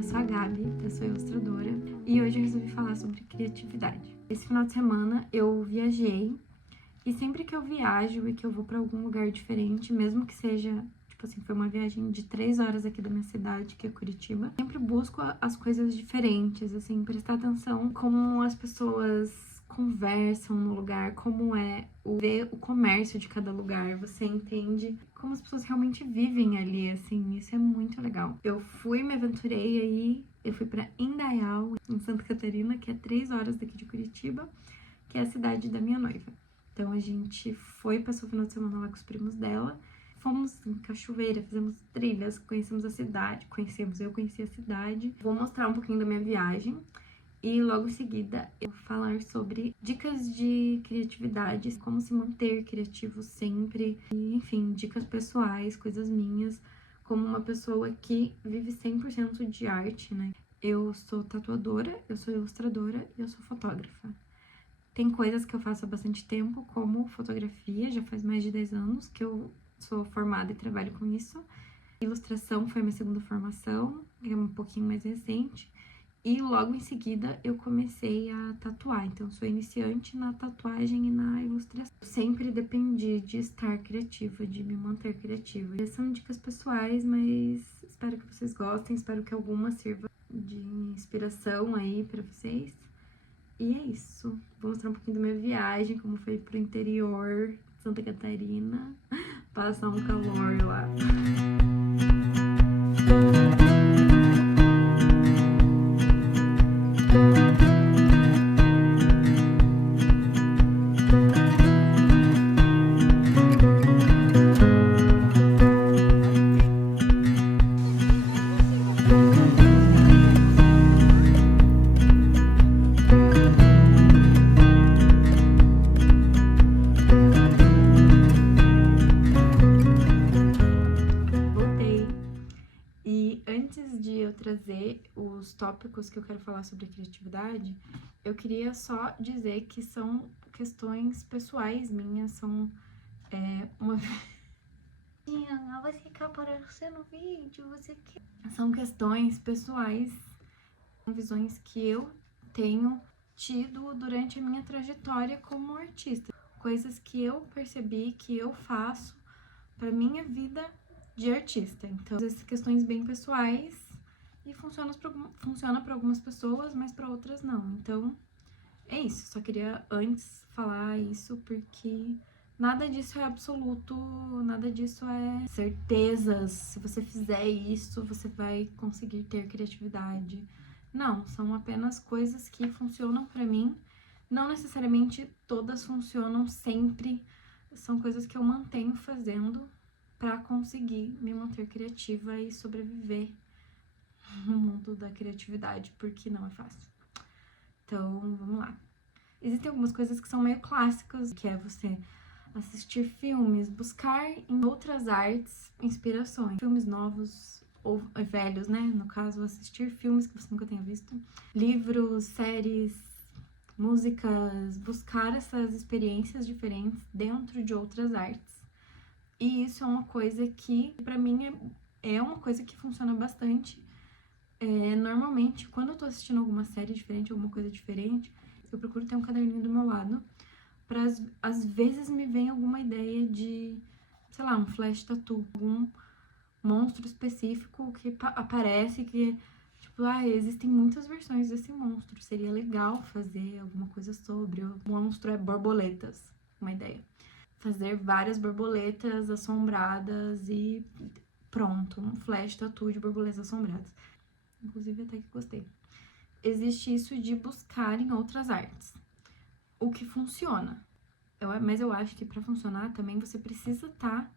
eu sou a Gabi, eu sou ilustradora e hoje eu resolvi falar sobre criatividade. Esse final de semana eu viajei e sempre que eu viajo e que eu vou pra algum lugar diferente, mesmo que seja, tipo assim, foi uma viagem de 3 horas aqui da minha cidade, que é Curitiba, sempre busco as coisas diferentes, assim, prestar atenção como as pessoas conversam no lugar, como é ver o comércio de cada lugar, você entende como as pessoas realmente vivem ali, assim, isso é muito legal. Eu me aventurei aí, eu fui pra Indaial, em Santa Catarina, que é 3 horas daqui de Curitiba, que é a cidade da minha noiva. Então a gente passou o final de semana lá com os primos dela, fomos em cachoeira, fizemos trilhas, conhecemos a cidade, eu conheci a cidade. Vou mostrar um pouquinho da minha viagem. E logo em seguida eu vou falar sobre dicas de criatividade, como se manter criativo sempre, e, enfim, dicas pessoais, coisas minhas, como uma pessoa que vive 100% de arte, né? Eu sou tatuadora, eu sou ilustradora e eu sou fotógrafa. Tem coisas que eu faço há bastante tempo, como fotografia, já faz mais de 10 anos que eu sou formada e trabalho com isso. Ilustração foi minha segunda formação, é um pouquinho mais recente. E logo em seguida eu comecei a tatuar, então sou iniciante na tatuagem e na ilustração. Eu sempre dependi de estar criativa, de me manter criativa. Essas são dicas pessoais, mas espero que vocês gostem, espero que alguma sirva de inspiração aí pra vocês. E é isso. Vou mostrar um pouquinho da minha viagem, como foi pro interior de Santa Catarina, passar um calor lá. Antes de eu trazer os tópicos que eu quero falar sobre criatividade, eu queria só dizer que são questões pessoais minhas, são uma... Vai ficar aparecendo no vídeo, você quer... São questões pessoais, visões que eu tenho tido durante a minha trajetória como artista. Coisas que eu percebi, que eu faço pra minha vida de artista. Então, essas questões bem pessoais e funciona para algumas pessoas, mas para outras não. Então, é isso. Só queria antes falar isso porque nada disso é absoluto, nada disso é certezas. Se você fizer isso, você vai conseguir ter criatividade. Não, são apenas coisas que funcionam para mim. Não necessariamente todas funcionam sempre. São coisas que eu mantenho fazendo para conseguir me manter criativa e sobreviver no mundo da criatividade, porque não é fácil. Então, vamos lá. Existem algumas coisas que são meio clássicas, que é você assistir filmes, buscar em outras artes inspirações. Filmes novos ou velhos, né? No caso, assistir filmes que você nunca tenha visto. Livros, séries, músicas, buscar essas experiências diferentes dentro de outras artes. E isso é uma coisa que, pra mim, é uma coisa que funciona bastante. Normalmente, quando eu tô assistindo alguma série diferente, alguma coisa diferente, eu procuro ter um caderninho do meu lado, pra às vezes me vem alguma ideia de, sei lá, um flash tattoo, algum monstro específico que aparece, que, tipo, existem muitas versões desse monstro, seria legal fazer alguma coisa sobre. O monstro é borboletas, uma ideia. Fazer várias borboletas assombradas e pronto, um flash tattoo de borboletas assombradas. Inclusive até que gostei. Existe isso de buscar em outras artes, o que funciona. Mas eu acho que para funcionar também você precisa estar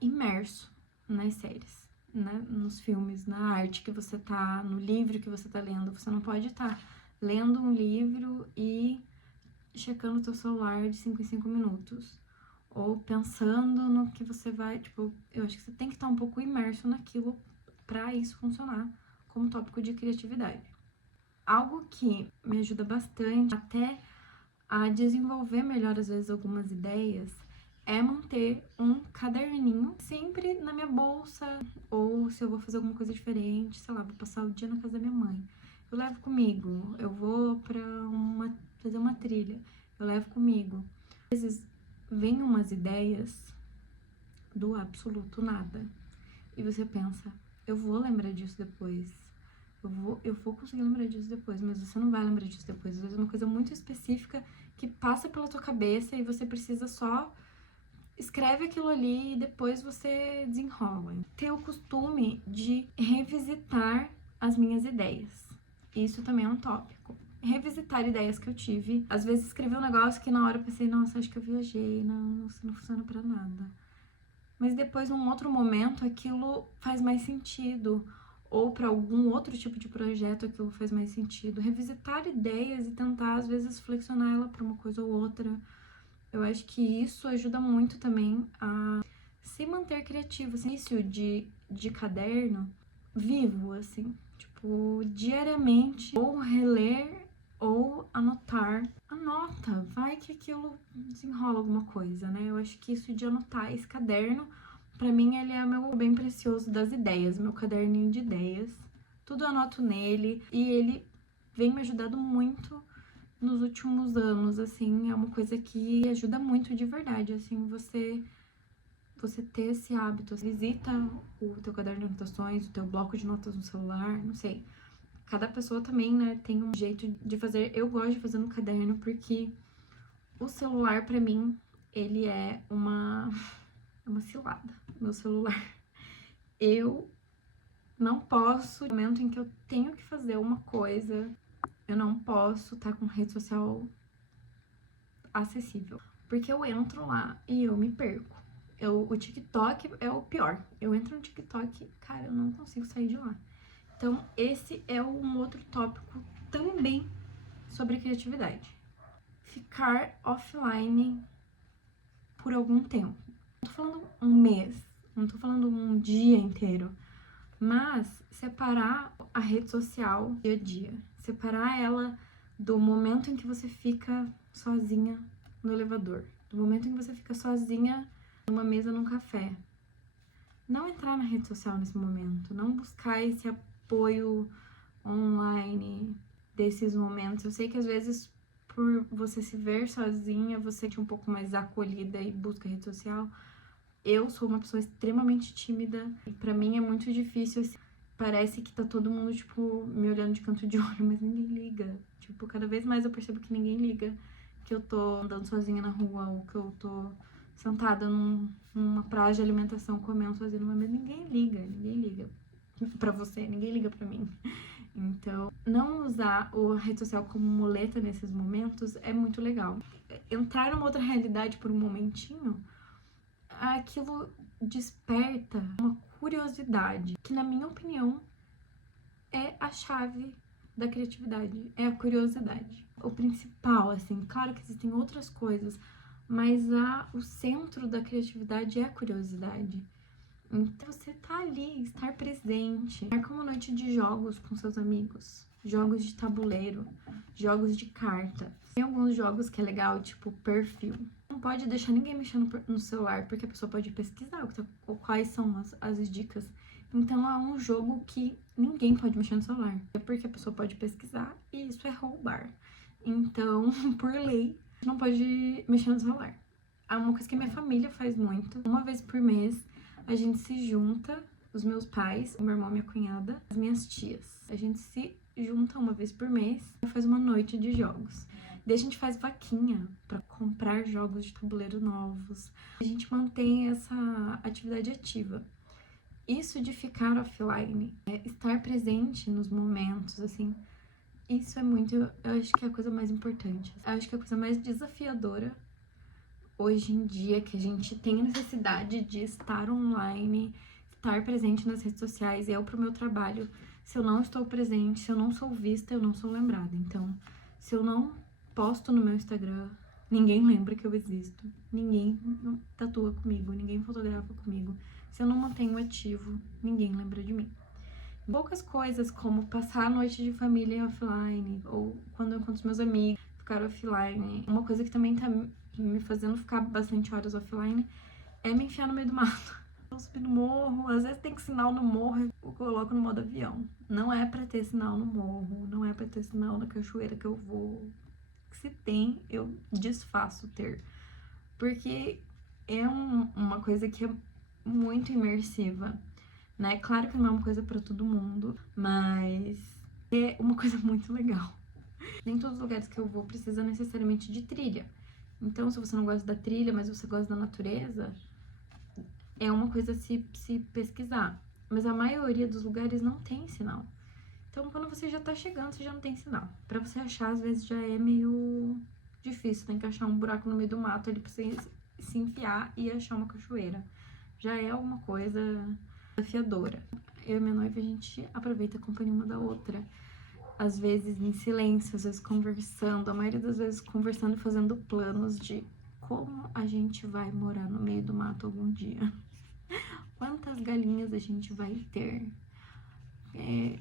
imerso nas séries, né? Nos filmes, na arte que você tá, no livro que você tá lendo. Você não pode estar lendo um livro e checando o teu celular de 5 em 5 minutos. Ou pensando no que você vai, tipo, eu acho que você tem que estar um pouco imerso naquilo pra isso funcionar como tópico de criatividade. Algo que me ajuda bastante até a desenvolver melhor, às vezes, algumas ideias, é manter um caderninho sempre na minha bolsa, ou se eu vou fazer alguma coisa diferente, sei lá, vou passar o dia na casa da minha mãe, eu levo comigo. Eu vou fazer uma trilha, eu levo comigo. Às vezes vem umas ideias do absoluto nada, e você pensa, eu vou lembrar disso depois. Eu vou conseguir lembrar disso depois, mas você não vai lembrar disso depois. Às vezes é uma coisa muito específica que passa pela tua cabeça e você precisa só escreve aquilo ali e depois você desenrola. Ter o costume de revisitar as minhas ideias. Isso também é um tópico. Revisitar ideias que eu tive. Às vezes escrevi um negócio que na hora eu pensei, nossa, acho que eu viajei, não, isso não funciona pra nada. Mas depois, num outro momento, aquilo faz mais sentido. Ou para algum outro tipo de projeto aquilo faz mais sentido. Revisitar ideias e tentar, às vezes, flexionar ela para uma coisa ou outra. Eu acho que isso ajuda muito também a se manter criativo. Esse início de caderno vivo, assim. Tipo, diariamente, ou reler ou anotar. Anota, vai que aquilo desenrola alguma coisa, né? Eu acho que isso de anotar esse caderno, pra mim, ele é o meu bem precioso das ideias, meu caderninho de ideias. Tudo eu anoto nele e ele vem me ajudando muito nos últimos anos, assim, é uma coisa que ajuda muito de verdade, assim, você ter esse hábito. Visita o teu caderno de anotações, o teu bloco de notas no celular, não sei. Cada pessoa também, né, tem um jeito de fazer. Eu gosto de fazer no caderno porque o celular, pra mim, ele é uma cilada. Meu celular. Eu não posso, no momento em que eu tenho que fazer uma coisa, eu não posso estar com rede social acessível. Porque eu entro lá e eu me perco. O TikTok é o pior. Eu entro no TikTok, cara, eu não consigo sair de lá. Então, esse é um outro tópico também sobre criatividade. Ficar offline por algum tempo. Não tô falando um mês, não tô falando um dia inteiro, mas separar a rede social dia a dia. Separar ela do momento em que você fica sozinha no elevador, do momento em que você fica sozinha numa mesa num café. Não entrar na rede social nesse momento, não buscar esse apoio online desses momentos. Eu sei que às vezes, por você se ver sozinha, você é um pouco mais acolhida e busca rede social. Eu sou uma pessoa extremamente tímida e pra mim é muito difícil, assim, parece que tá todo mundo, tipo, me olhando de canto de olho, mas ninguém liga. Tipo, cada vez mais eu percebo que ninguém liga que eu tô andando sozinha na rua ou que eu tô sentada numa praia de alimentação comendo sozinha numa mesa. Ninguém liga pra você, ninguém liga pra mim. Então, não usar a rede social como muleta nesses momentos é muito legal. Entrar numa outra realidade por um momentinho, aquilo desperta uma curiosidade, que na minha opinião é a chave da criatividade, é a curiosidade. O principal, assim, claro que existem outras coisas, mas o centro da criatividade é a curiosidade. Então você tá ali, estar presente. Marca uma noite de jogos com seus amigos. Jogos de tabuleiro, jogos de carta. Tem alguns jogos que é legal, tipo perfil. Não pode deixar ninguém mexendo no celular, porque a pessoa pode pesquisar quais são as dicas. Então é um jogo que ninguém pode mexer no celular. É porque a pessoa pode pesquisar e isso é roubar. Então, por lei, não pode mexer no celular. É uma coisa que minha família faz muito. Uma vez por mês, a gente se junta, os meus pais, o meu irmão e minha cunhada, as minhas tias. A gente se junta uma vez por mês e faz uma noite de jogos. Daí a gente faz vaquinha para comprar jogos de tabuleiro novos. A gente mantém essa atividade ativa. Isso de ficar offline, estar presente nos momentos, assim, isso é muito, eu acho que é a coisa mais importante. Eu acho que é a coisa mais desafiadora hoje em dia, que a gente tem a necessidade de estar online, estar presente nas redes sociais. Eu, pro meu trabalho, se eu não estou presente, se eu não sou vista, eu não sou lembrada. Então, se eu não posto no meu Instagram, ninguém lembra que eu existo, ninguém tatua comigo, ninguém fotografa comigo. Se eu não mantenho ativo, ninguém lembra de mim. Poucas coisas, como passar a noite de família offline, ou quando eu encontro meus amigos, ficar offline. Uma coisa que também tá me fazendo ficar bastante horas offline é me enfiar no meio do mato. Eu subi no morro, às vezes tem sinal no morro, eu coloco no modo avião. Não é pra ter sinal no morro, não é pra ter sinal na cachoeira que eu vou. Se tem, eu desfaço ter. Porque é uma coisa que é muito imersiva, né? Claro que não é uma coisa pra todo mundo, mas é uma coisa muito legal. Nem todos os lugares que eu vou precisa necessariamente de trilha. Então, se você não gosta da trilha, mas você gosta da natureza, é uma coisa a se pesquisar. Mas a maioria dos lugares não tem sinal. Então, quando você já tá chegando, você já não tem sinal. Pra você achar, às vezes, já é meio difícil. Tem que achar um buraco no meio do mato ali pra você se enfiar e achar uma cachoeira. Já é uma coisa desafiadora. Eu e minha noiva, a gente aproveita a companhia uma da outra. Às vezes em silêncio, às vezes conversando. A maioria das vezes conversando e fazendo planos de como a gente vai morar no meio do mato algum dia. Quantas galinhas a gente vai ter?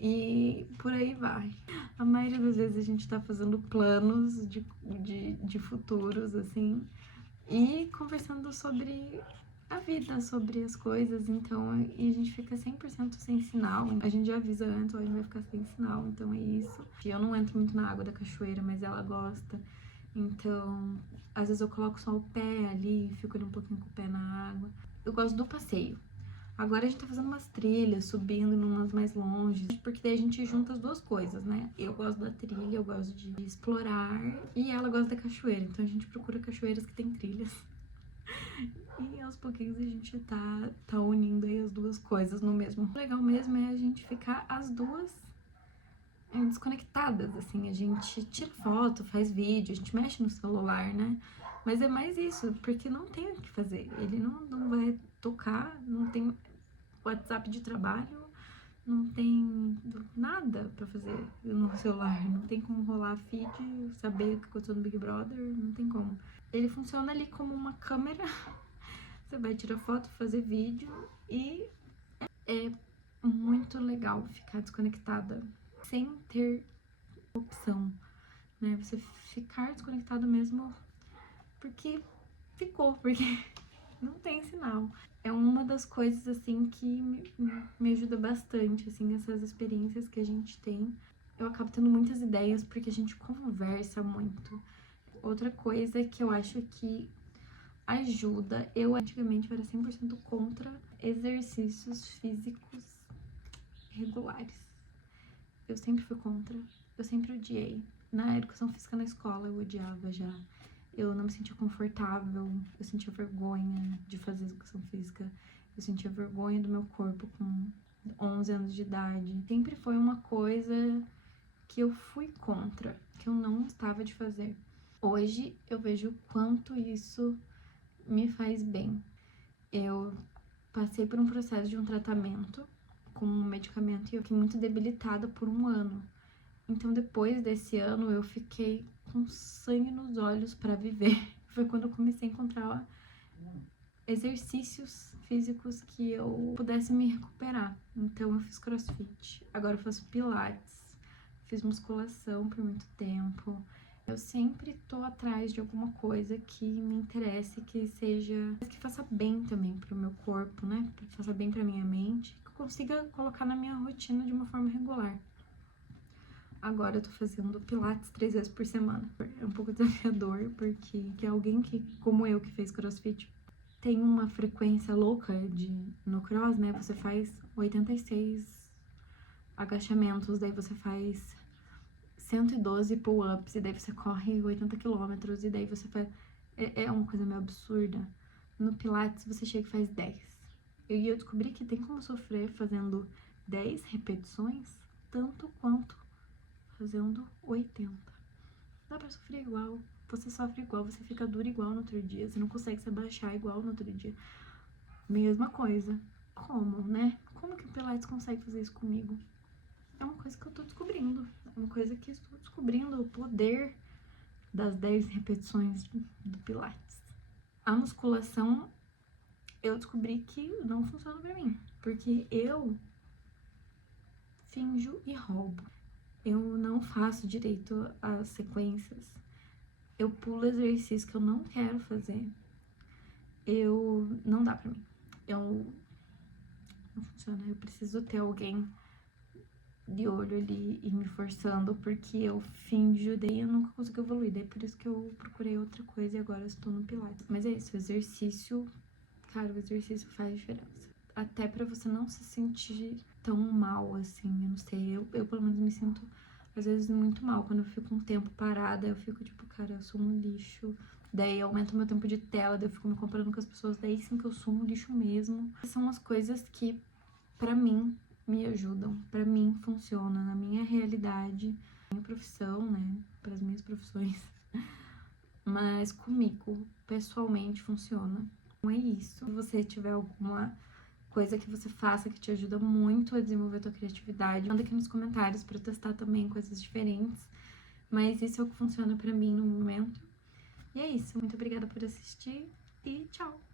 E por aí vai. A maioria das vezes a gente tá fazendo planos de futuros, assim, e conversando sobre a vida, sobre as coisas, então, e a gente fica 100% sem sinal. A gente já avisa antes, ó, a gente vai ficar sem sinal, então é isso. Eu não entro muito na água da cachoeira, mas ela gosta, então, às vezes eu coloco só o pé ali, fico ali um pouquinho com o pé na água. Eu gosto do passeio. Agora a gente tá fazendo umas trilhas, subindo em umas mais longe, porque daí a gente junta as duas coisas, né? Eu gosto da trilha, eu gosto de explorar, e ela gosta da cachoeira, então a gente procura cachoeiras que tem trilhas. E aos pouquinhos a gente tá unindo aí as duas coisas no mesmo. O legal mesmo é a gente ficar as duas desconectadas, assim, a gente tira foto, faz vídeo, a gente mexe no celular, né? Mas é mais isso, porque não tem o que fazer. Ele não vai tocar, não tem WhatsApp de trabalho, não tem nada pra fazer no celular, não tem como rolar feed, saber o que aconteceu no Big Brother, não tem como. Ele funciona ali como uma câmera, você vai tirar foto, fazer vídeo e é muito legal ficar desconectada sem ter opção, né? Você ficar desconectado mesmo porque porque não tem sinal. É uma das coisas, assim, que me ajuda bastante, assim, essas experiências que a gente tem. Eu acabo tendo muitas ideias porque a gente conversa muito. Outra coisa que eu acho que ajuda, eu antigamente era 100% contra exercícios físicos regulares. Eu sempre fui contra, eu sempre odiei. Na educação física na escola eu odiava já. Eu não me sentia confortável, eu sentia vergonha de fazer educação física, eu sentia vergonha do meu corpo com 11 anos de idade. Sempre foi uma coisa que eu fui contra, que eu não gostava de fazer. Hoje eu vejo o quanto isso me faz bem. Eu passei por um processo de um tratamento com um medicamento e eu fiquei muito debilitada por um ano. Então, depois desse ano, eu fiquei com sangue nos olhos para viver. Foi quando eu comecei a encontrar exercícios físicos que eu pudesse me recuperar. Então, eu fiz crossfit, agora eu faço pilates, fiz musculação por muito tempo. Eu sempre tô atrás de alguma coisa que me interesse, que seja, que faça bem também pro meu corpo, né? Que faça bem pra minha mente, que eu consiga colocar na minha rotina de uma forma regular. Agora eu tô fazendo pilates 3 vezes por semana. É um pouco desafiador, porque que alguém que, como eu, que fez crossfit, tem uma frequência louca no cross, né? Você faz 86 agachamentos, daí você faz 112 pull-ups, e daí você corre 80 quilômetros, e daí você faz... É uma coisa meio absurda. No pilates você chega e faz 10. E eu descobri que tem como sofrer fazendo 10 repetições, tanto quanto fazendo 80. Dá pra sofrer igual, você sofre igual, você fica dura igual no outro dia, você não consegue se abaixar igual no outro dia. Mesma coisa. Como, né? Como que o Pilates consegue fazer isso comigo? É uma coisa que eu tô descobrindo. É uma coisa que eu estou descobrindo o poder das 10 repetições do Pilates. A musculação, eu descobri que não funciona pra mim. Porque eu finjo e roubo. Eu não faço direito às sequências. eu pulo exercício que eu não quero fazer, não dá pra mim. Não funciona, eu preciso ter alguém de olho ali e me forçando, porque eu finjo, daí eu nunca consigo evoluir, daí por isso que eu procurei outra coisa e agora eu estou no Pilates. Mas é isso, o exercício, cara, o exercício faz diferença. Até pra você não se sentir tão mal, assim, eu não sei, eu pelo menos me sinto às vezes muito mal, quando eu fico um tempo parada, eu fico tipo, cara, eu sou um lixo, daí aumenta o meu tempo de tela, daí eu fico me comparando com as pessoas, daí sim que eu sou um lixo mesmo. São as coisas que, pra mim, me ajudam, pra mim funciona, na minha realidade, na minha profissão, né, pras minhas profissões, mas comigo, pessoalmente, funciona. Então é isso. Se você tiver alguma coisa que você faça que te ajuda muito a desenvolver a tua criatividade, manda aqui nos comentários pra eu testar também coisas diferentes, mas isso é o que funciona pra mim no momento. E é isso, muito obrigada por assistir e tchau!